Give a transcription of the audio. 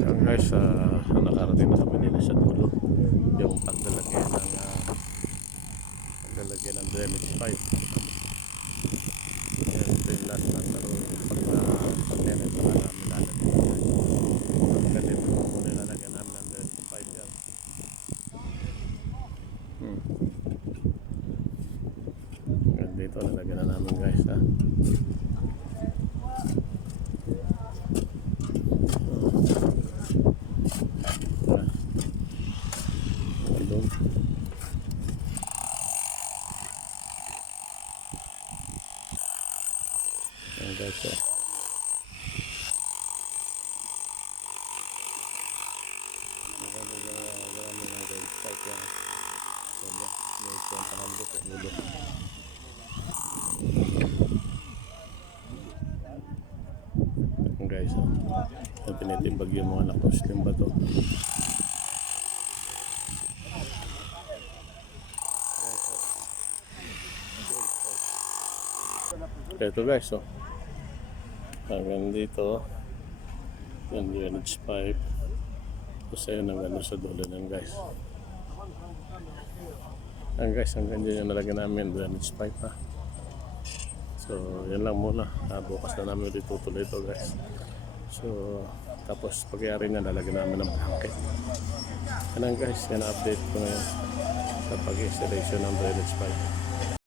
Yan guys, nakarating na kami din sa dulo. Yung paglalagyan ng drainage pipe. Yan, ito yung last na pero pag-tenant na namin lalagyan. Hanggang dito na muna lalagyan namin ng drainage pipe yan. Hanggang dito lalagyan na namin guys ha. Doon. Yan guys ha. Guys, tinitimbag yung mga nakuslim ba to. Ito guys, hanggang dito yung drainage pipe tapos ayun hanggang sa dulo ng guys. Hanggang dyan yung nalagyan namin drainage pipe ha. So yan lang muna, bukas na namin ulit tutuloy ito guys. So tapos pagyari na lalagyan namin ng blanket. Yan guys, yan update ko ngayon sa pag-installation ng drainage pipe.